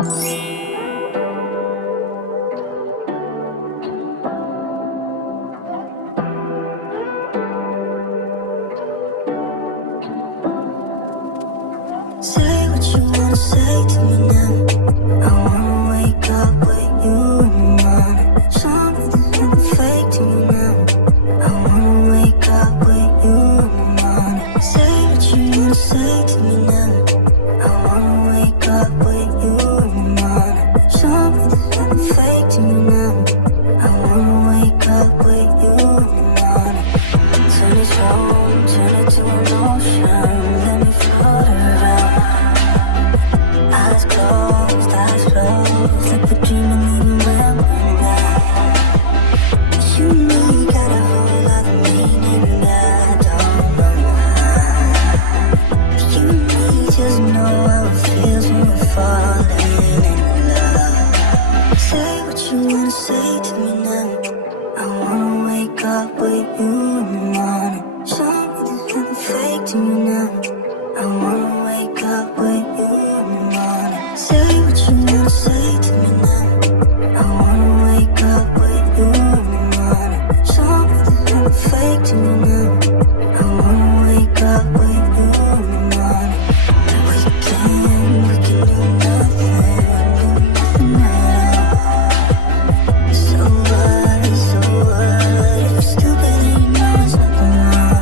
Say what you wanna say to me now. I wanna wake up with you in the morning. Something fake to me now. I wanna wake up with you in the morning. Say what you wanna say to me now. I wanna wake up with you in the morning. Something fake to me now. I wanna wake up with you in the morning. Turn this on, turn it to an ocean. Let me float around. Eyes closed, like we're dreaming even when we're not. You and me got a whole lot of meaning that I don't know why. You and me just know how it feels when we're falling in love. Say what you wanna say to me now. I wanna wake up with you in the morning. Something fake to me now. I wanna wake up with you in the morning. Say what you wanna say to me now. I wanna wake up with you in the morning. Something fake to me now. I wanna wake up with you in the morning. We can do nothing at all. So what, if you're stupid and you know it's nothing wrong.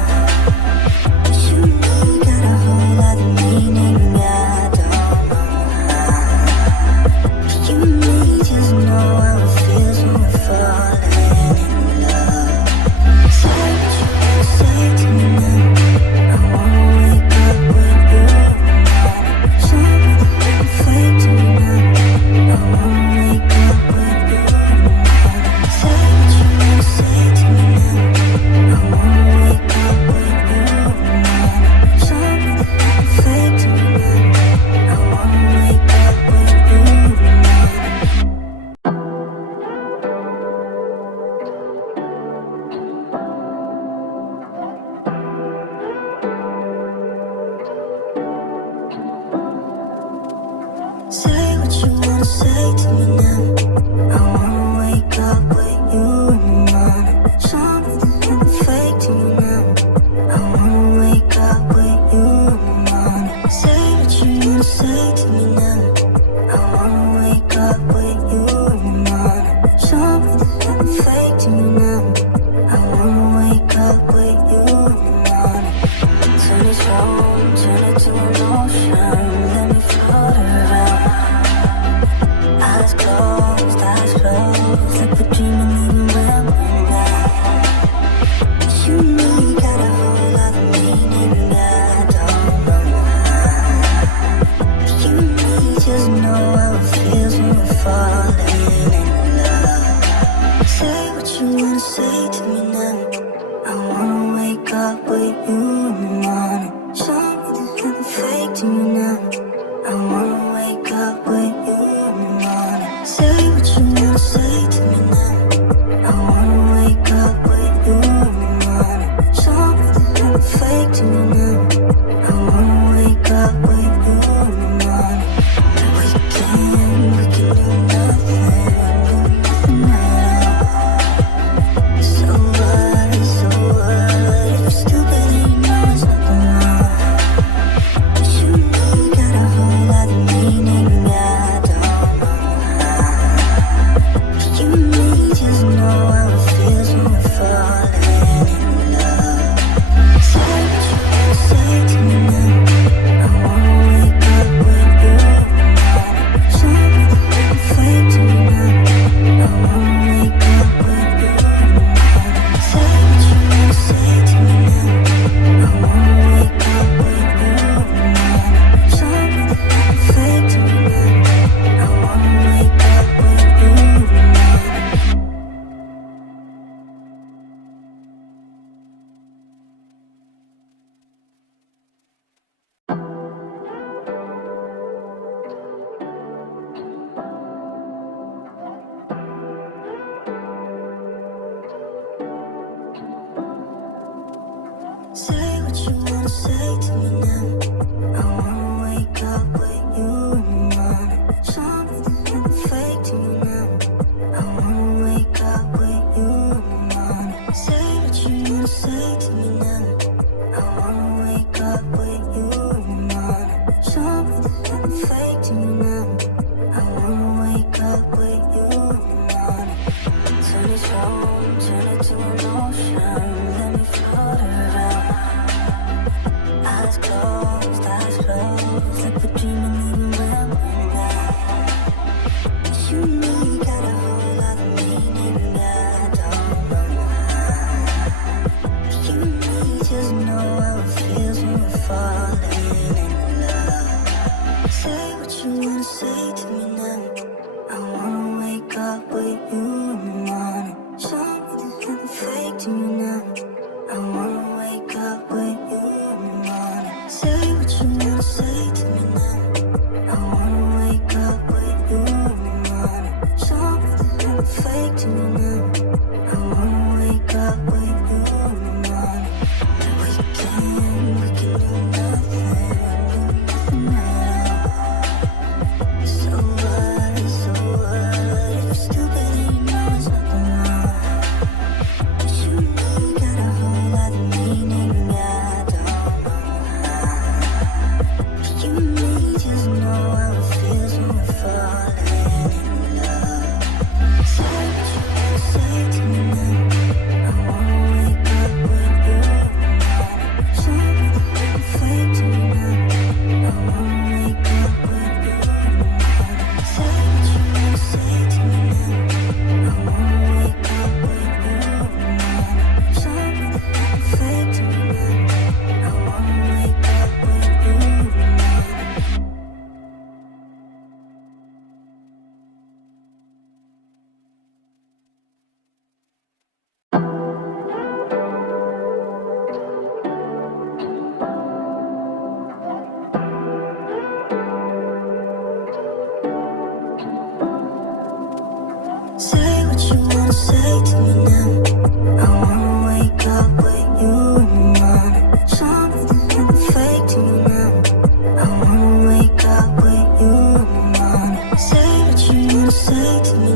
You and me got a whole lot of meaning, I don't know why. You and me just know how it feels when we're falling in love. Say what you wanna say to me now. I wanna wake up with you in the morning. Something fake to me now. I wanna wake up with you in the morning. Say what you wanna say to me now. I wanna wake up with you in the morning. Something fake to me now. I wanna wake up with you in the morning. Say what you wanna say to me now. I wanna wake up with you in the morning. Something fake to me now. I wanna wake up with you in the morning. Say what you wanna say to me now. I wanna wake up with you in the morning. Something fake to me now. I wanna wake up with you in the morning. Turn this on, turn it to an ocean. Let me float around. Eyes closed, like we're dreaming even when we're not. You and me got a whole lot of meaning, I don't know why. You and me just know how it feels when we're falling in love. Say what you wanna say to me now. I wanna wake up with you in the morning. Something fake to me now. I wanna wake up with you in the morning. Say what you wanna say to me now. I wanna wake up with you in the morning. Something fake to me now. I wanna wake up with you in the morning. We can do nothing at all. So what, if you're stupid and you know it's nothing wrong. You and me got a whole lot of meaning, I don't know why. You and me just know how it feels when we're falling in love. Say what you wanna say to me now. I wanna wake up with you in the morning. Something fake to me now. I wanna wake up with you in the morning. Say what you wanna say to me now. I wanna wake up with you in the morning. Something fake to me now. I wanna wake up with you in the morning. Say what you wanna say to me now. I wanna wake up with you in the morning. Something You and me got a whole lot of meaning, I don't know why. You and me just know how it feels when we're falling in love. Say what you wanna say to me now. I wanna wake up with you in the morning. Show me there's nothing fake to me now. I wanna wake up with you in the morning. Say what you wanna say to me now. I wanna wake up with you in the morning. Show me there's nothing fake to me now. I wanna wake up with you in the morning. And we can do nothing at all. So what, if you're stupid and you know it's nothing wrong. You and me got a whole lot of meaning, I don't know how. You and me just know how it feels when we're falling in love. Say what you wanna say to me now. I wanna wake up with you in the morning. Show me there's nothing fake to me now. I wanna wake up with you in the morning. Say what you wanna say to me now. I wanna wake up with you in the morning. Show me there's nothing fake to me now. I wanna wake up with you in the morning. Say what you wanna say to me now. I wanna wake up with you in the morning. Show me there's nothing fake to me now. I wanna wake up with you in the morning. Say what you wanna say to me